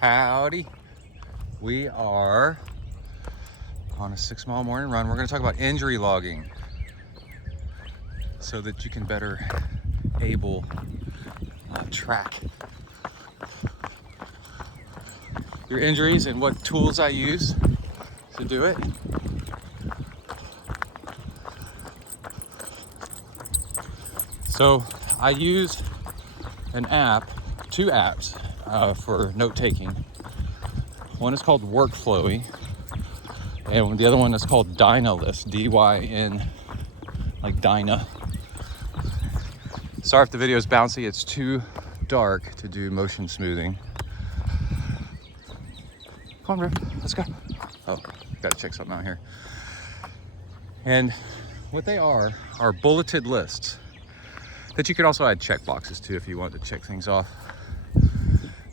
Howdy. We are on a 6-mile morning run. We're going to talk about injury logging so that you can better able track your injuries and what tools I use to do it. So I used an app, 2 apps for note taking. One is called Workflowy, and the other one is called Dynalist, D-Y-N, like Dyna. Sorry if the video is bouncy, it's too dark to do motion smoothing. Come on, Rick, let's go. Oh, gotta check something out here. And what they are bulleted lists that you could also add check boxes to if you wanted to check things off.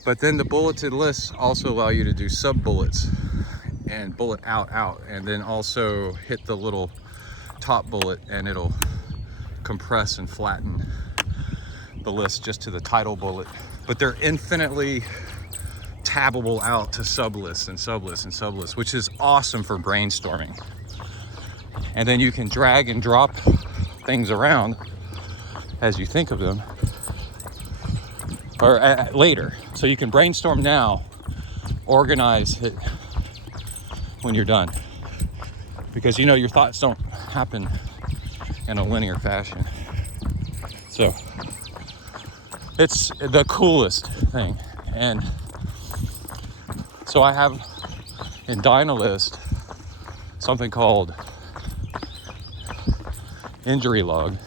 But then the bulleted lists also allow you to do sub bullets and bullet out, and then also hit the little top bullet and it'll compress and flatten the list just to the title bullet. But they're infinitely tabbable out to sub lists and sub lists and sub lists, which is awesome for brainstorming. And then you can drag and drop things around as you think of them, or later. So you can brainstorm now, organize it when you're done. Because you know your thoughts don't happen in a linear fashion. So it's the coolest thing. And so I have in Dynalist something called injury log.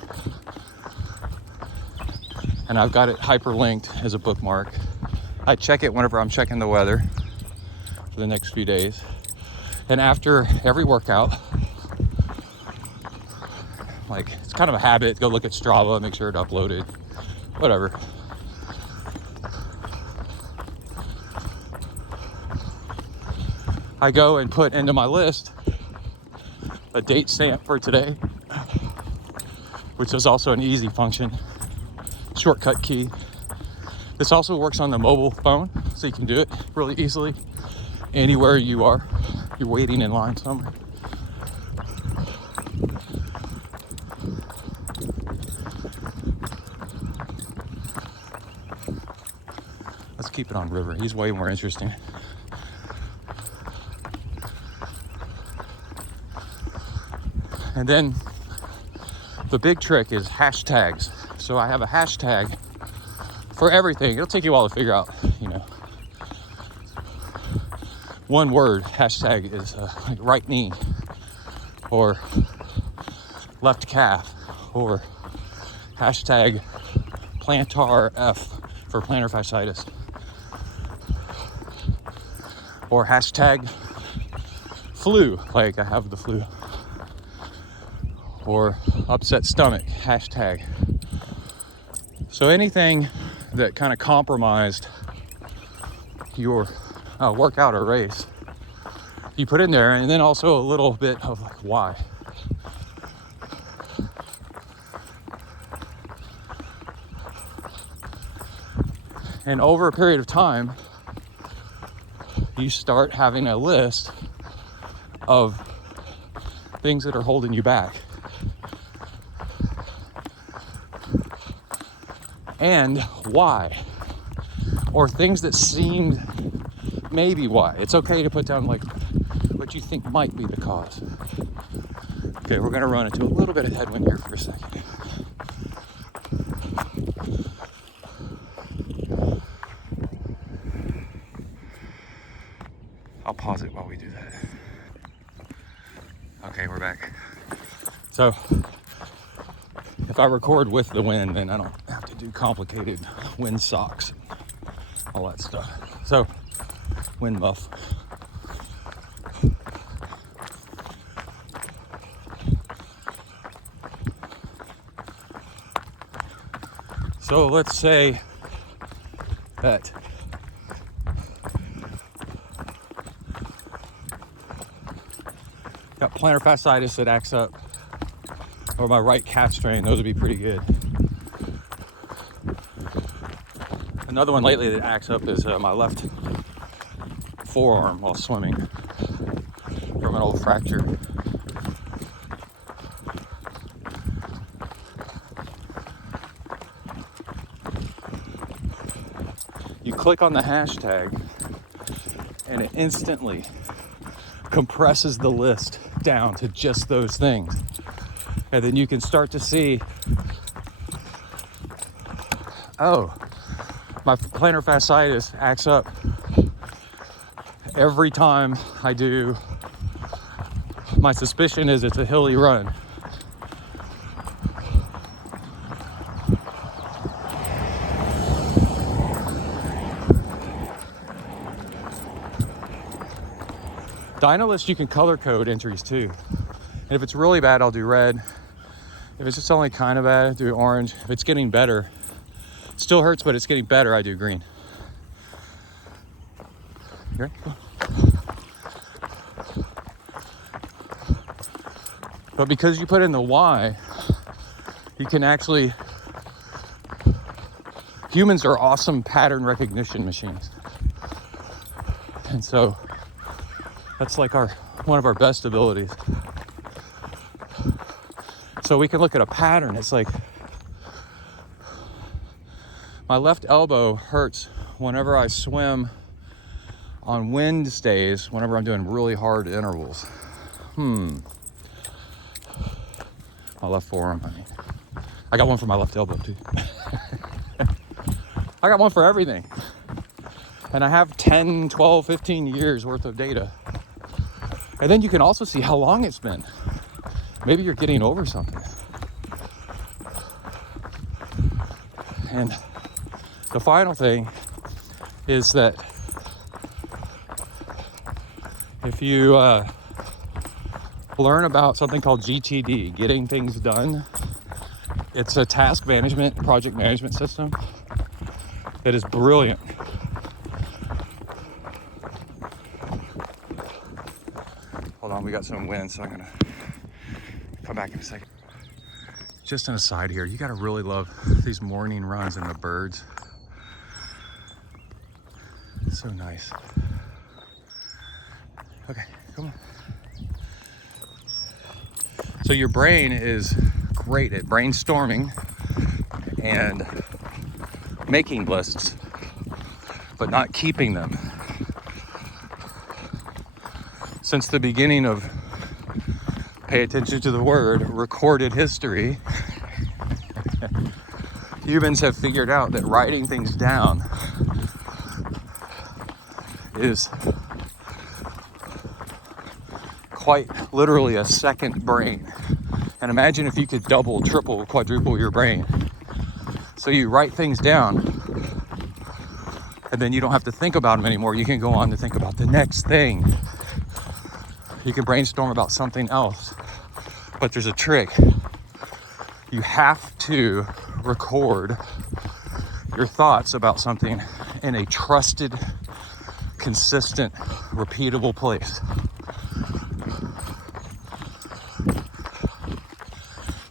And I've got it hyperlinked as a bookmark. I check it whenever I'm checking the weather for the next few days. And after every workout, like it's kind of a habit, go look at Strava, make sure it's uploaded, whatever. I go and put into my list a date stamp for today, which is also an easy function. Shortcut key. This also works on the mobile phone, so you can do it really easily anywhere you are. You're waiting in line somewhere. Let's keep it on river. He's way more interesting. And then the big trick is hashtags. So I have a hashtag for everything. It'll take you a while to figure out, one word hashtag is like right knee or left calf, or hashtag plantar F for plantar fasciitis, or hashtag flu, like I have the flu, or upset stomach, hashtag. So anything that kind of compromised your workout or race, you put in there, and then also a little bit of like why. And over a period of time, you start having a list of things that are holding you back. And why, or things that seemed maybe why. It's okay to put down like what you think might be the cause. Okay, we're gonna run into a little bit of headwind here for a second. I'll pause it while we do that. Okay, we're back. So if I record with the wind, then I don't have to do complicated wind socks, all that stuff. So, wind muff. So let's say that got plantar fasciitis that acts up, or my right calf strain. Those would be pretty good. Another one lately that acts up is my left forearm while swimming from an old fracture. You click on the hashtag and it instantly compresses the list down to just those things. And then you can start to see, oh, my plantar fasciitis acts up every time I do. My suspicion is it's a hilly run. Dynalist, you can color code entries too. And if it's really bad, I'll do red. If it's just only kind of bad, I'll do orange. If it's getting better, still hurts, but it's getting better, I do green. You ready? Go. But because you put in the Y, you can actually, humans are awesome pattern recognition machines. And so that's like one of our best abilities. So we can look at a pattern. It's like my left elbow hurts whenever I swim on wind days, whenever I'm doing really hard intervals. My left forearm, I mean. I got one for my left elbow too. I got one for everything. And I have 10, 12, 15 years worth of data. And then you can also see how long it's been. Maybe you're getting over something. And the final thing is that if you learn about something called GTD, getting things done, it's a task management, project management system that is brilliant. Hold on, we got some wind, so I'm gonna come back in a second. Just an aside here, you gotta really love these morning runs and the birds. It's so nice. Okay, come on. So your brain is great at brainstorming and making lists, but not keeping them. Since the beginning of, pay attention to the word, recorded history, humans have figured out that writing things down is quite literally a second brain. And imagine if you could double, triple, quadruple your brain. So you write things down and then you don't have to think about them anymore. You can go on to think about the next thing. You can brainstorm about something else. But there's a trick. You have to record your thoughts about something in a trusted, consistent, repeatable place.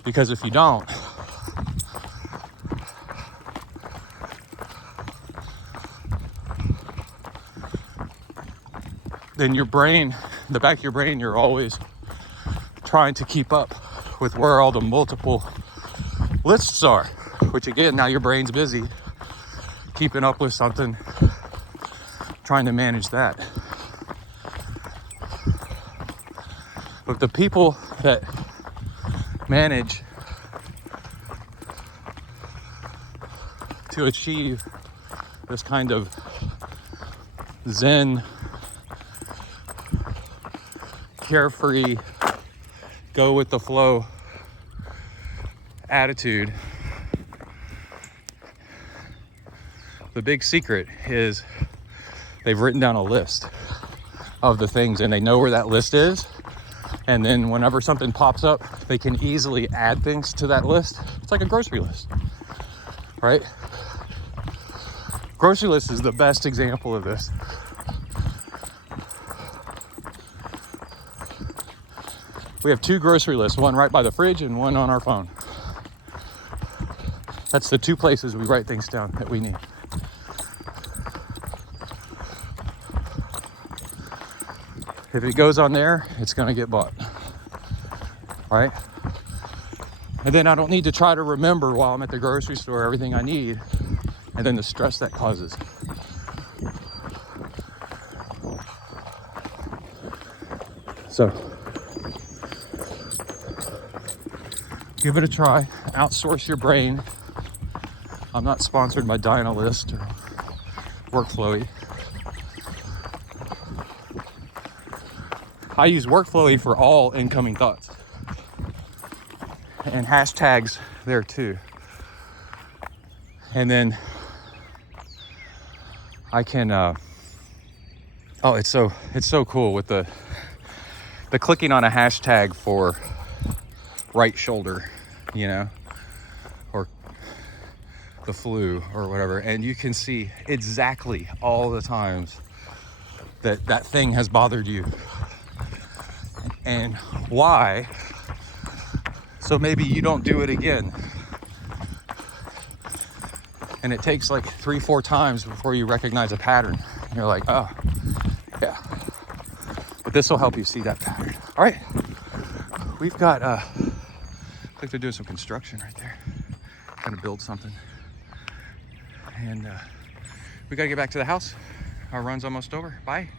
Because if you don't, then your brain, the back of your brain, you're always trying to keep up with where all the multiple lists are, which again, now your brain's busy keeping up with something, trying to manage that. But the people that manage to achieve this kind of Zen, carefree, go with the flow attitude, the big secret is they've written down a list of the things and they know where that list is. And then whenever something pops up, they can easily add things to that list. It's like a grocery list, right? Grocery list is the best example of this. We have two grocery lists, one right by the fridge and one on our phone. That's the two places we write things down that we need. If it goes on there, it's gonna get bought. All right. And then I don't need to try to remember while I'm at the grocery store everything I need, and then the stress that causes. So give it a try. Outsource your brain. I'm not sponsored by Dynalist or Workflowy. I use Workflowy for all incoming thoughts. And hashtags there too. And then I can oh, it's so cool with the clicking on a hashtag for right shoulder, you know, or the flu or whatever, and you can see exactly all the times that thing has bothered you and why, so maybe you don't do it again. And it takes like 3-4 times before you recognize a pattern. And you're like, oh, yeah. But this will help you see that pattern. All right. We've got, I think they're doing some construction right there. Trying to build something. And we got to get back to the house. Our run's almost over. Bye.